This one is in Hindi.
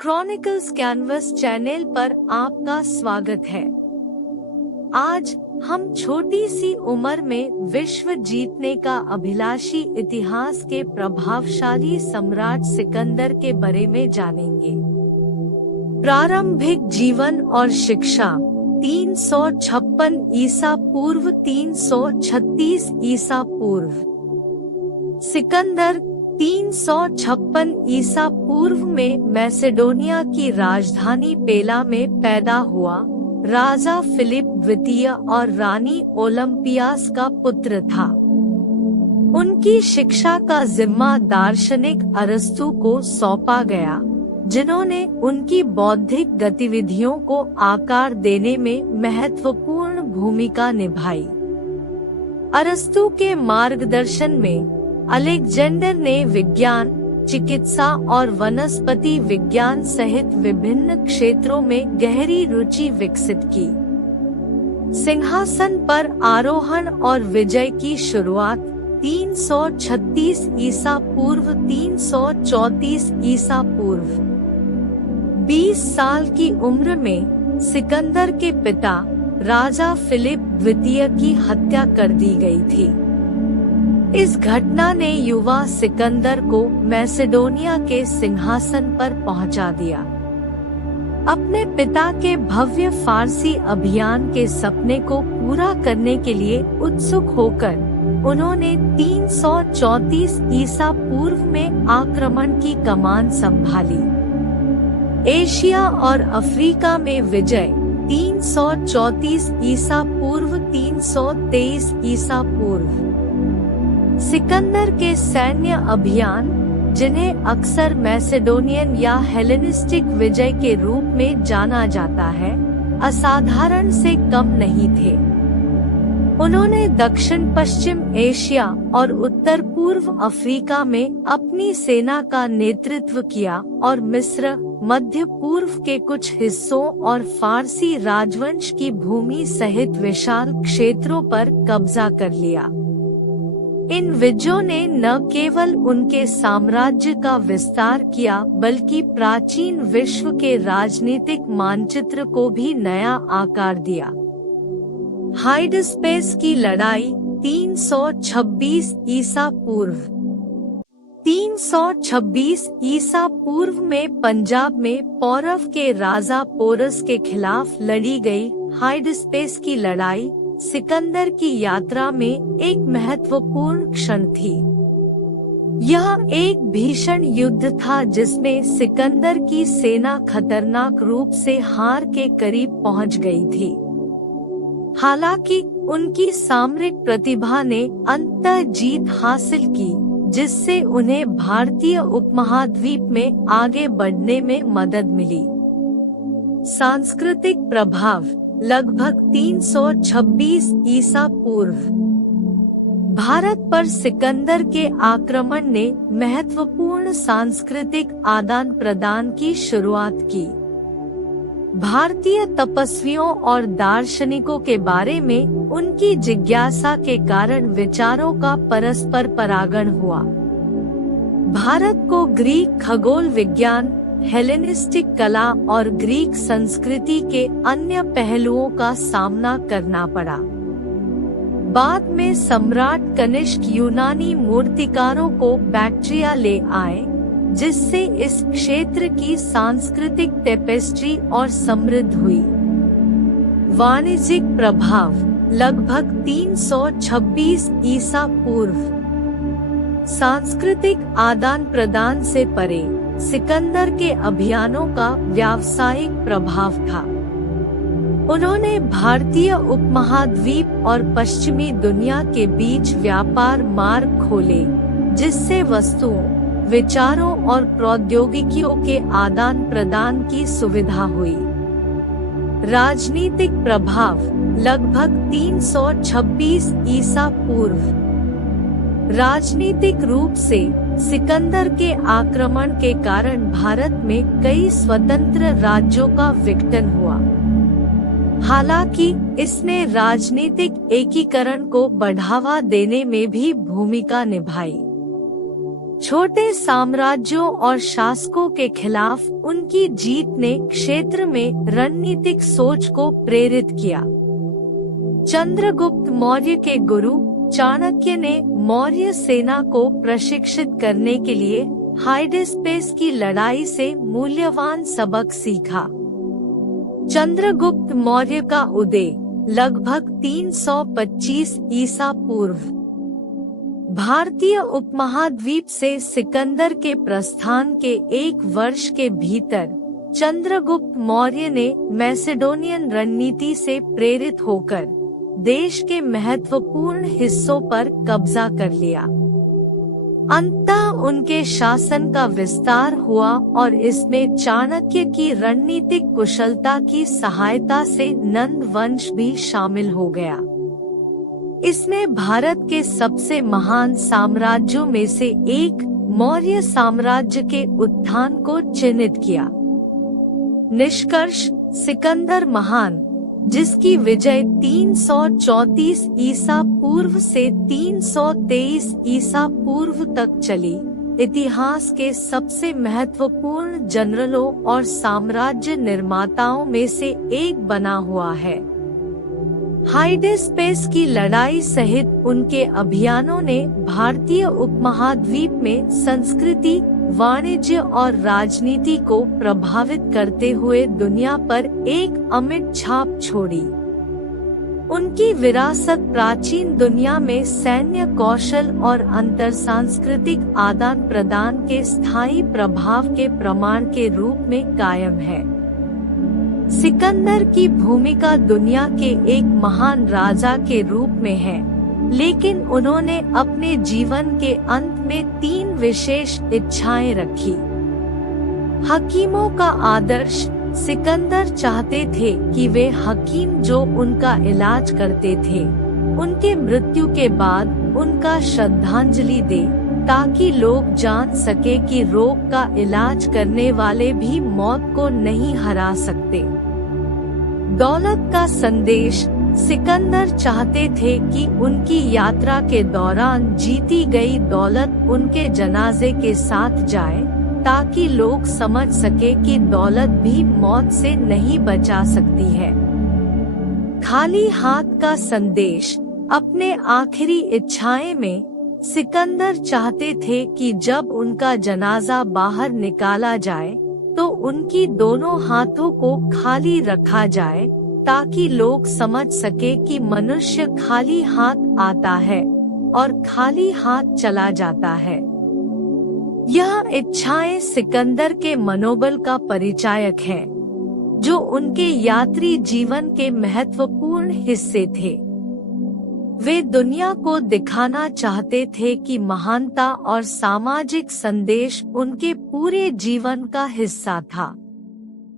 क्रॉनिकल्स कैनवस चैनल पर आपका स्वागत है। आज हम छोटी सी उम्र में विश्व जीतने का अभिलाषी इतिहास के प्रभावशाली सम्राट सिकंदर के बारे में जानेंगे। प्रारंभिक जीवन और शिक्षा 356 ईसा पूर्व 336 ईसा पूर्व। सिकंदर 356 ईसा पूर्व में मैसेडोनिया की राजधानी पेला में पैदा हुआ। राजा फिलिप द्वितीय और रानी ओलंपियास का पुत्र था। उनकी शिक्षा का जिम्मा दार्शनिक अरस्तु को सौंपा गया, जिन्होंने उनकी बौद्धिक गतिविधियों को आकार देने में महत्वपूर्ण भूमिका निभाई। अरस्तु के मार्गदर्शन में अलेक्जेंडर ने विज्ञान, चिकित्सा और वनस्पति विज्ञान सहित विभिन्न क्षेत्रों में गहरी रुचि विकसित की। सिंहासन पर आरोहण और विजय की शुरुआत 336 ईसा पूर्व 334 ईसा पूर्व। 20 साल की उम्र में सिकंदर के पिता राजा फिलिप द्वितीय की हत्या कर दी गई थी। इस घटना ने युवा सिकंदर को मैसेडोनिया के सिंहासन पर पहुंचा दिया। अपने पिता के भव्य फारसी अभियान के सपने को पूरा करने के लिए उत्सुक होकर उन्होंने 334 ईसा पूर्व में आक्रमण की कमान संभाली। एशिया और अफ्रीका में विजय 334 ईसा पूर्व 323 ईसा पूर्व। सिकंदर के सैन्य अभियान, जिन्हें अक्सर मैसेडोनियन या हेलेनिस्टिक विजय के रूप में जाना जाता है, असाधारण से कम नहीं थे। उन्होंने दक्षिण पश्चिम एशिया और उत्तर पूर्व अफ्रीका में अपनी सेना का नेतृत्व किया और मिस्र, मध्य पूर्व के कुछ हिस्सों और फारसी राजवंश की भूमि सहित विशाल क्षेत्रों पर कब्जा कर लिया। इन विजयों ने न केवल उनके साम्राज्य का विस्तार किया, बल्कि प्राचीन विश्व के राजनीतिक मानचित्र को भी नया आकार दिया। हाइडस्पेस की लड़ाई 326 ईसा पूर्व। 326 ईसा पूर्व में पंजाब में पौरव के राजा पोरस के खिलाफ लड़ी गई हाइडस्पेस की लड़ाई सिकंदर की यात्रा में एक महत्वपूर्ण क्षण थी। यह एक भीषण युद्ध था जिसमें सिकंदर की सेना खतरनाक रूप से हार के करीब पहुंच गई थी। हालांकि उनकी सामरिक प्रतिभा ने अंततः जीत हासिल की, जिससे उन्हें भारतीय उपमहाद्वीप में आगे बढ़ने में मदद मिली। सांस्कृतिक प्रभाव लगभग 326 ईसा पूर्व। भारत पर सिकंदर के आक्रमण ने महत्वपूर्ण सांस्कृतिक आदान प्रदान की शुरुआत की। भारतीय तपस्वियों और दार्शनिकों के बारे में उनकी जिज्ञासा के कारण विचारों का परस्पर परागण हुआ। भारत को ग्रीक खगोल विज्ञान, हेलेनिस्टिक कला और ग्रीक संस्कृति के अन्य पहलुओं का सामना करना पड़ा। बाद में सम्राट कनिष्क यूनानी मूर्तिकारों को बैक्ट्रिया ले आए, जिससे इस क्षेत्र की सांस्कृतिक टेपेस्ट्री और समृद्ध हुई। वाणिज्यिक प्रभाव लगभग 326 ईसा पूर्व। सांस्कृतिक आदान प्रदान से परे सिकंदर के अभियानों का व्यावसायिक प्रभाव था। उन्होंने भारतीय उपमहाद्वीप और पश्चिमी दुनिया के बीच व्यापार मार्ग खोले, जिससे वस्तुओं, विचारों और प्रौद्योगिकियों के आदान प्रदान की सुविधा हुई। राजनीतिक प्रभाव लगभग 326 ईसा पूर्व। राजनीतिक रूप से सिकंदर के आक्रमण के कारण भारत में कई स्वतंत्र राज्यों का विघटन हुआ। हालांकि इसने राजनीतिक एकीकरण को बढ़ावा देने में भी भूमिका निभाई। छोटे साम्राज्यों और शासकों के खिलाफ उनकी जीत ने क्षेत्र में रणनीतिक सोच को प्रेरित किया। चंद्रगुप्त मौर्य के गुरु चाणक्य ने मौर्य सेना को प्रशिक्षित करने के लिए हाइडेस्पेस की लड़ाई से मूल्यवान सबक सीखा। चंद्रगुप्त मौर्य का उदय लगभग 325 ईसा पूर्व भारतीय उपमहाद्वीप से सिकंदर के प्रस्थान के 1 वर्ष के भीतर चंद्रगुप्त मौर्य ने मैसेडोनियन रणनीति से प्रेरित होकर देश के महत्वपूर्ण हिस्सों पर कब्जा कर लिया। अंततः उनके शासन का विस्तार हुआ और इसमें चाणक्य की रणनीतिक कुशलता की सहायता से नंद वंश भी शामिल हो गया। इसने भारत के सबसे महान साम्राज्यों में से एक मौर्य साम्राज्य के उत्थान को चिन्हित किया। निष्कर्ष, सिकंदर महान, जिसकी विजय 334 ईसा पूर्व से 323 ईसा पूर्व तक चली, इतिहास के सबसे महत्वपूर्ण जनरलों और साम्राज्य निर्माताओं में से एक बना हुआ है। हाइडेस्पेस की लड़ाई सहित उनके अभियानों ने भारतीय उपमहाद्वीप में संस्कृति, वाणिज्य और राजनीति को प्रभावित करते हुए दुनिया पर एक अमिट छाप छोड़ी। उनकी विरासत प्राचीन दुनिया में सैन्य कौशल और अंतरसांस्कृतिक आदान प्रदान के स्थायी प्रभाव के प्रमाण के रूप में कायम है। सिकंदर की भूमिका दुनिया के एक महान राजा के रूप में है, लेकिन उन्होंने अपने जीवन के अंत में 3 विशेष इच्छाएं रखी। हकीमों का आदर्श, सिकंदर चाहते थे कि वे हकीम जो उनका इलाज करते थे, उनके मृत्यु के बाद उनका श्रद्धांजलि दे, ताकि लोग जान सके कि रोग का इलाज करने वाले भी मौत को नहीं हरा सकते। दौलत का संदेश, सिकंदर चाहते थे कि उनकी यात्रा के दौरान जीती गई दौलत उनके जनाजे के साथ जाए, ताकि लोग समझ सके कि दौलत भी मौत से नहीं बचा सकती है। खाली हाथ का संदेश, अपने आखिरी इच्छाएं में सिकंदर चाहते थे कि जब उनका जनाजा बाहर निकाला जाए तो उनकी दोनों हाथों को खाली रखा जाए, ताकि लोग समझ सके कि मनुष्य खाली हाथ आता है और खाली हाथ चला जाता है। यह इच्छाएं सिकंदर के मनोबल का परिचायक है, जो उनके यात्री जीवन के महत्वपूर्ण हिस्से थे। वे दुनिया को दिखाना चाहते थे कि महानता और सामाजिक संदेश उनके पूरे जीवन का हिस्सा था।